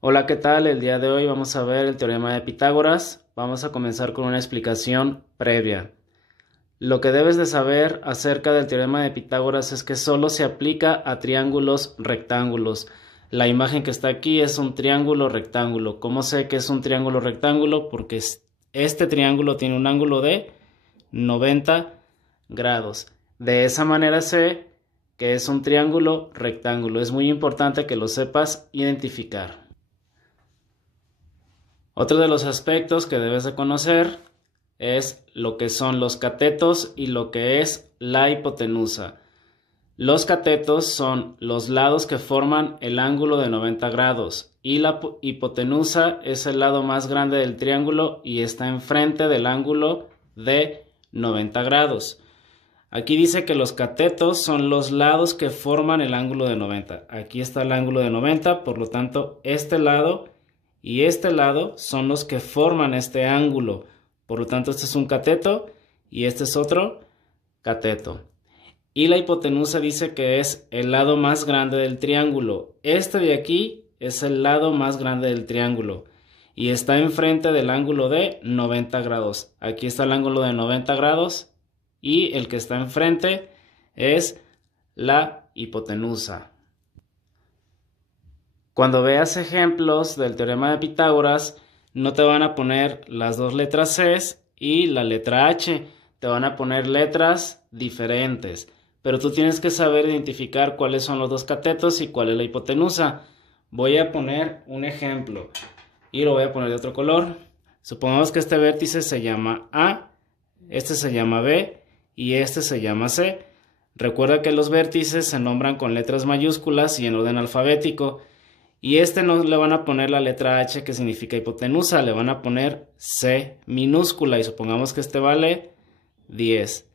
Hola, ¿qué tal? El día de hoy vamos a ver el teorema de Pitágoras. Vamos a comenzar con una explicación previa. Lo que debes de saber acerca del teorema de Pitágoras es que solo se aplica a triángulos rectángulos. La imagen que está aquí es un triángulo rectángulo. ¿Cómo sé que es un triángulo rectángulo? Porque este triángulo tiene un ángulo de 90 grados. De esa manera sé que es un triángulo rectángulo. Es muy importante que lo sepas identificar. Otro de los aspectos que debes de conocer es lo que son los catetos y lo que es la hipotenusa. Los catetos son los lados que forman el ángulo de 90 grados y la hipotenusa es el lado más grande del triángulo y está enfrente del ángulo de 90 grados. Aquí dice que los catetos son los lados que forman el ángulo de 90. Aquí está el ángulo de 90, por lo tanto este lado y este lado son los que forman este ángulo. Por lo tanto, este es un cateto y este es otro cateto. Y la hipotenusa dice que es el lado más grande del triángulo. Este de aquí es el lado más grande del triángulo y está enfrente del ángulo de 90 grados. Aquí está el ángulo de 90 grados y el que está enfrente es la hipotenusa. Cuando veas ejemplos del teorema de Pitágoras, no te van a poner las dos letras C y la letra H, te van a poner letras diferentes, pero tú tienes que saber identificar cuáles son los dos catetos y cuál es la hipotenusa. Voy a poner un ejemplo y lo voy a poner de otro color. Supongamos que este vértice se llama A, este se llama B y este se llama C. Recuerda que los vértices se nombran con letras mayúsculas y en orden alfabético. Y no le van a poner la letra H que significa hipotenusa, le van a poner C minúscula y supongamos que este vale 10.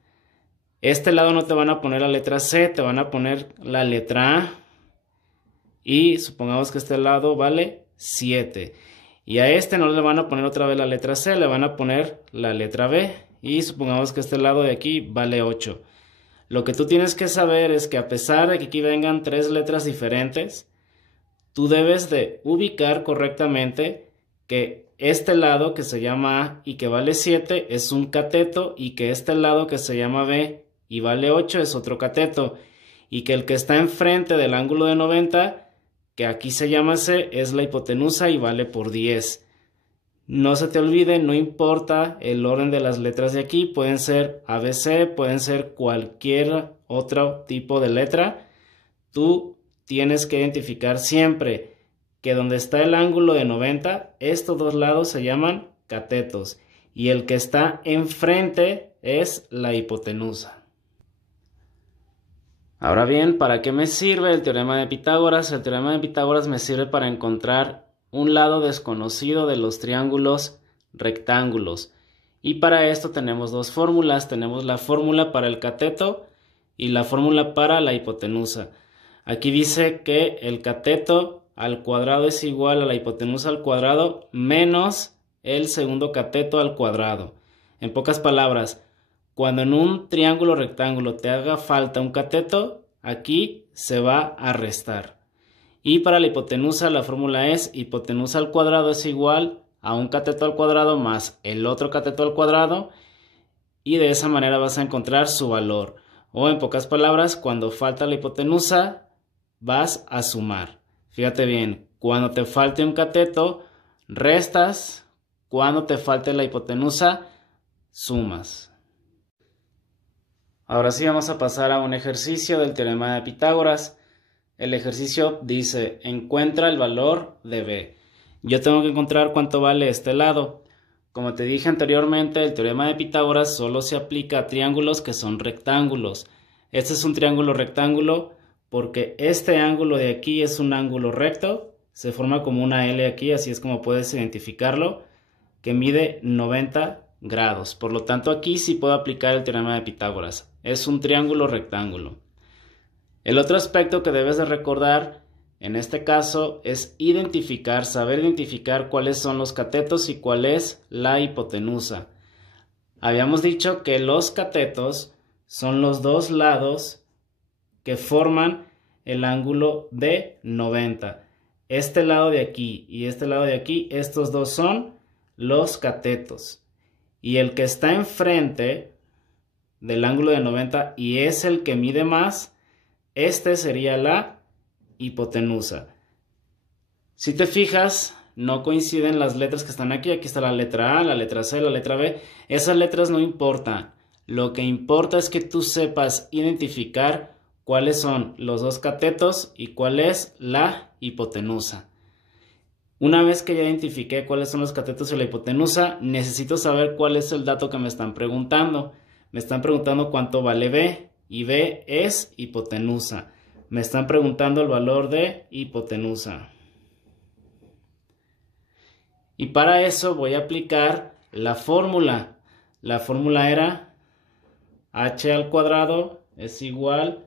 Este lado no te van a poner la letra C, te van a poner la letra A y supongamos que este lado vale 7. Y a este no le van a poner otra vez la letra C, le van a poner la letra B y supongamos que este lado de aquí vale 8. Lo que tú tienes que saber es que a pesar de que aquí vengan tres letras diferentes, tú debes de ubicar correctamente que este lado que se llama A y que vale 7 es un cateto y que este lado que se llama B y vale 8 es otro cateto y que el que está enfrente del ángulo de 90, que aquí se llama C, es la hipotenusa y vale por 10. No se te olvide, no importa el orden de las letras de aquí, pueden ser ABC, pueden ser cualquier otro tipo de letra. Tú tienes que identificar siempre que donde está el ángulo de 90, estos dos lados se llaman catetos y el que está enfrente es la hipotenusa. Ahora bien, ¿para qué me sirve el teorema de Pitágoras? El teorema de Pitágoras me sirve para encontrar un lado desconocido de los triángulos rectángulos. Y para esto tenemos dos fórmulas. Tenemos la fórmula para el cateto y la fórmula para la hipotenusa. Aquí dice que el cateto al cuadrado es igual a la hipotenusa al cuadrado menos el segundo cateto al cuadrado. En pocas palabras, cuando en un triángulo rectángulo te haga falta un cateto, aquí se va a restar. Y para la hipotenusa la fórmula es hipotenusa al cuadrado es igual a un cateto al cuadrado más el otro cateto al cuadrado y de esa manera vas a encontrar su valor. O en pocas palabras, cuando falta la hipotenusa, vas a sumar. Fíjate bien, cuando te falte un cateto, restas. Cuando te falte la hipotenusa, sumas. Ahora sí vamos a pasar a un ejercicio del teorema de Pitágoras. El ejercicio dice, encuentra el valor de B. Yo tengo que encontrar cuánto vale este lado. Como te dije anteriormente, el teorema de Pitágoras solo se aplica a triángulos que son rectángulos. Este es un triángulo rectángulo porque este ángulo de aquí es un ángulo recto, se forma como una L aquí, así es como puedes identificarlo, que mide 90 grados. Por lo tanto, aquí sí puedo aplicar el teorema de Pitágoras. Es un triángulo rectángulo. El otro aspecto que debes de recordar en este caso es saber identificar cuáles son los catetos y cuál es la hipotenusa. Habíamos dicho que los catetos son los dos lados que forman el ángulo de 90. este lado de aquí y este lado de aquí, estos dos son los catetos. Y el que está enfrente del ángulo de 90 y es el que mide más, este sería la hipotenusa. Si te fijas, no coinciden las letras que están aquí. Aquí está la letra A, la letra C, la letra B. Esas letras no importan. Lo que importa es que tú sepas identificar cuáles son los dos catetos y cuál es la hipotenusa. Una vez que ya identifiqué cuáles son los catetos y la hipotenusa, necesito saber cuál es el dato que me están preguntando. Me están preguntando cuánto vale B y B es hipotenusa. Me están preguntando el valor de hipotenusa. Y para eso voy a aplicar la fórmula. La fórmula era h al cuadrado es igual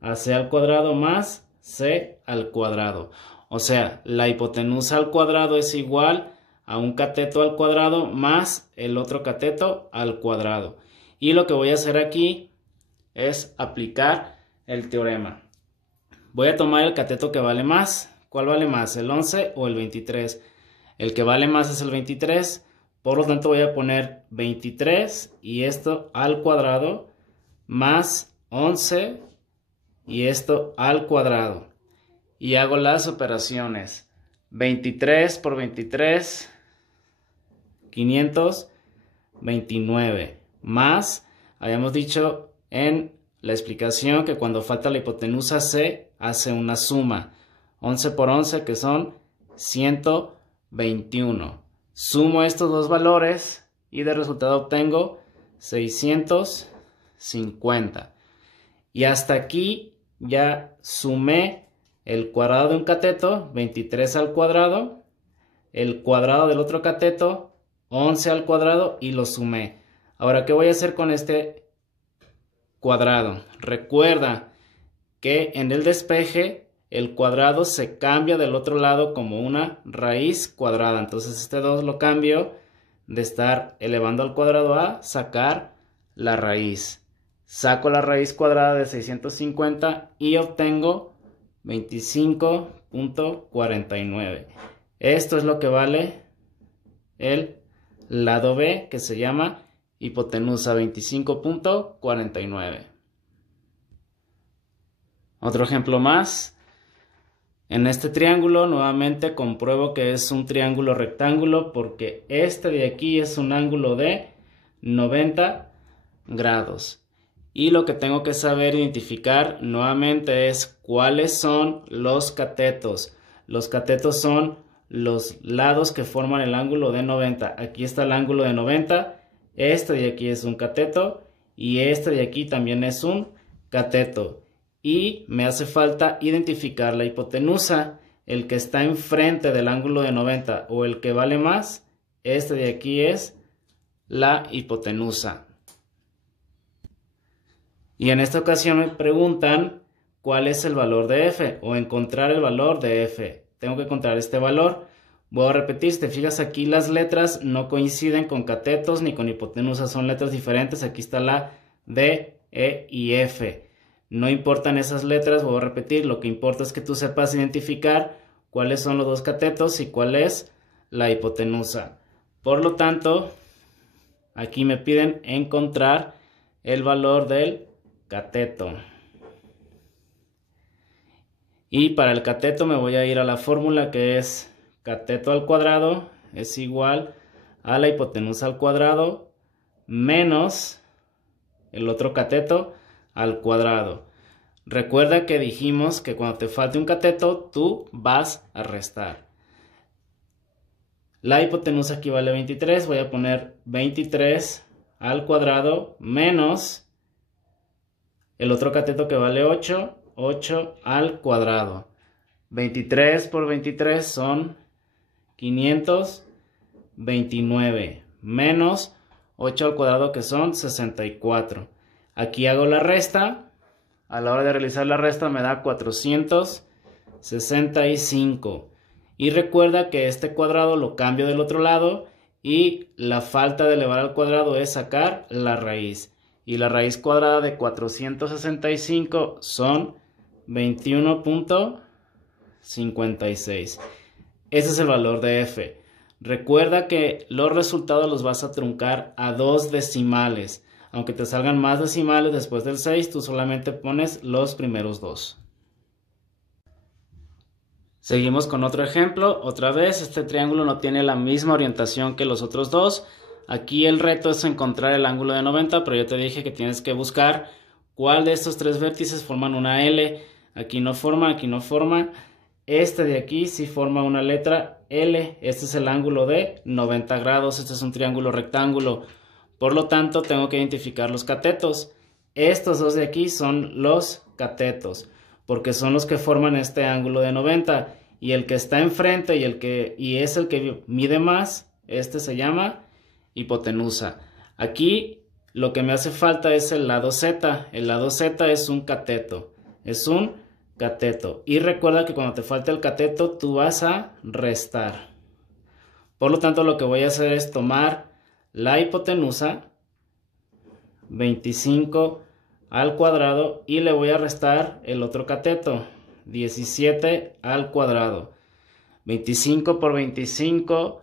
a c al cuadrado más c al cuadrado. O sea, la hipotenusa al cuadrado es igual a un cateto al cuadrado más el otro cateto al cuadrado. Y lo que voy a hacer aquí es aplicar el teorema. Voy a tomar el cateto que vale más. ¿Cuál vale más? ¿El 11 o el 23? El que vale más es el 23. Por lo tanto voy a poner 23 y esto al cuadrado más 11 y esto al cuadrado. Y hago las operaciones. 23 por 23, 529. Más, habíamos dicho en la explicación que cuando falta la hipotenusa se hace una suma. 11 por 11 que son 121. Sumo estos dos valores y de resultado obtengo 650. Y hasta aquí ya sumé el cuadrado de un cateto, 23 al cuadrado, el cuadrado del otro cateto, 11 al cuadrado y lo sumé. Ahora, ¿qué voy a hacer con este cuadrado? Recuerda que en el despeje el cuadrado se cambia del otro lado como una raíz cuadrada. Entonces este 2 lo cambio de estar elevando al cuadrado a sacar la raíz. Saco la raíz cuadrada de 650 y obtengo 25.49. Esto es lo que vale el lado B, que se llama hipotenusa, 25.49. Otro ejemplo más. En este triángulo nuevamente compruebo que es un triángulo rectángulo porque este de aquí es un ángulo de 90 grados. Y lo que tengo que saber identificar nuevamente es cuáles son los catetos. Los catetos son los lados que forman el ángulo de 90. Aquí está el ángulo de 90. Este de aquí es un cateto y este de aquí también es un cateto. Y me hace falta identificar la hipotenusa, el que está enfrente del ángulo de 90 o el que vale más. Este de aquí es la hipotenusa. Y en esta ocasión me preguntan cuál es el valor de f o encontrar el valor de f. Tengo que encontrar este valor. Voy a repetir, si te fijas aquí las letras no coinciden con catetos ni con hipotenusas, son letras diferentes. Aquí está la D, E y F. No importan esas letras, voy a repetir, lo que importa es que tú sepas identificar cuáles son los dos catetos y cuál es la hipotenusa. Por lo tanto, aquí me piden encontrar el valor del cateto. Y para el cateto me voy a ir a la fórmula que es cateto al cuadrado es igual a la hipotenusa al cuadrado menos el otro cateto al cuadrado. Recuerda que dijimos que cuando te falte un cateto tú vas a restar. La hipotenusa aquí vale 23, voy a poner 23 al cuadrado menos el otro cateto que vale 8, 8 al cuadrado. 23 por 23 son 529 menos 8 al cuadrado que son 64. Aquí hago la resta. A la hora de realizar la resta me da 465. Y recuerda que este cuadrado lo cambio del otro lado y la falta de elevar al cuadrado es sacar la raíz. Y la raíz cuadrada de 465 son 21.5. 256. Ese es el valor de f. Recuerda que los resultados los vas a truncar a 2 decimales. Aunque te salgan más decimales después del 6, tú solamente pones los primeros 2. Seguimos con otro ejemplo. Otra vez, este triángulo no tiene la misma orientación que los otros dos. Aquí el reto es encontrar el ángulo de 90, pero yo te dije que tienes que buscar cuál de estos tres vértices forman una L. Aquí no forma, aquí no forma. Este de aquí sí forma una letra L. Este es el ángulo de 90 grados. Este es un triángulo rectángulo. Por lo tanto, tengo que identificar los catetos. Estos dos de aquí son los catetos, porque son los que forman este ángulo de 90. Y el que está enfrente y es el que mide más, este se llama hipotenusa. Aquí lo que me hace falta es el lado Z. El lado Z es un cateto. Es un cateto. Y recuerda que cuando te falta el cateto, tú vas a restar. Por lo tanto, lo que voy a hacer es tomar la hipotenusa, 25 al cuadrado, y le voy a restar el otro cateto, 17 al cuadrado. 25 por 25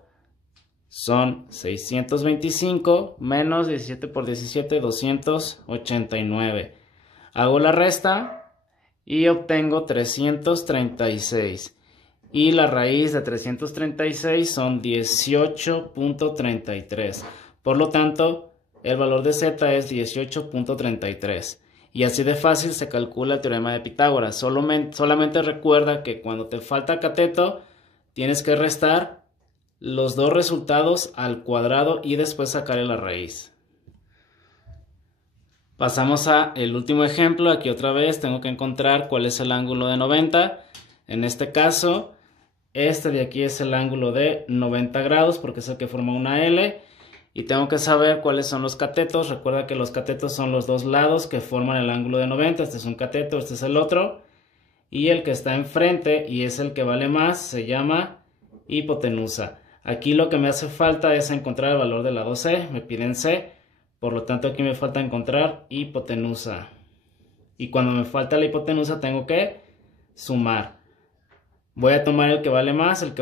son 625, menos 17 por 17, 289. Hago la resta y obtengo 336. Y la raíz de 336 son 18.33. Por lo tanto, el valor de Z es 18.33. Y así de fácil se calcula el teorema de Pitágoras. Solamente recuerda que cuando te falta cateto, tienes que restar los dos resultados al cuadrado y después sacarle la raíz. Pasamos a el último ejemplo. Aquí otra vez tengo que encontrar cuál es el ángulo de 90. En este caso, este de aquí es el ángulo de 90 grados porque es el que forma una L. Y tengo que saber cuáles son los catetos. Recuerda que los catetos son los dos lados que forman el ángulo de 90. Este es un cateto, este es el otro. Y el que está enfrente y es el que vale más se llama hipotenusa. Aquí lo que me hace falta es encontrar el valor del lado C. Me piden C. Por lo tanto, aquí me falta encontrar hipotenusa. Y cuando me falta la hipotenusa tengo que sumar. Voy a tomar el que vale más es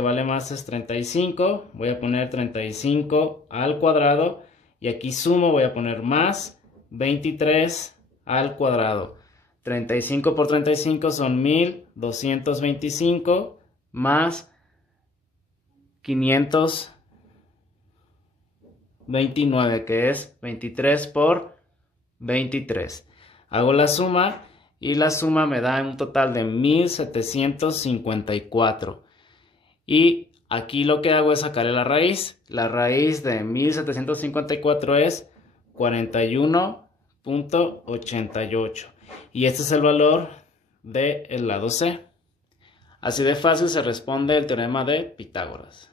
35, voy a poner 35 al cuadrado y aquí sumo, voy a poner más 23 al cuadrado. 35 por 35 son 1225 más 529, que es 23 por 23. Hago la suma. Y la suma me da un total de 1754. Y aquí lo que hago es sacarle la raíz. La raíz de 1754 es 41.88. Y este es el valor del lado C. Así de fácil se responde el teorema de Pitágoras.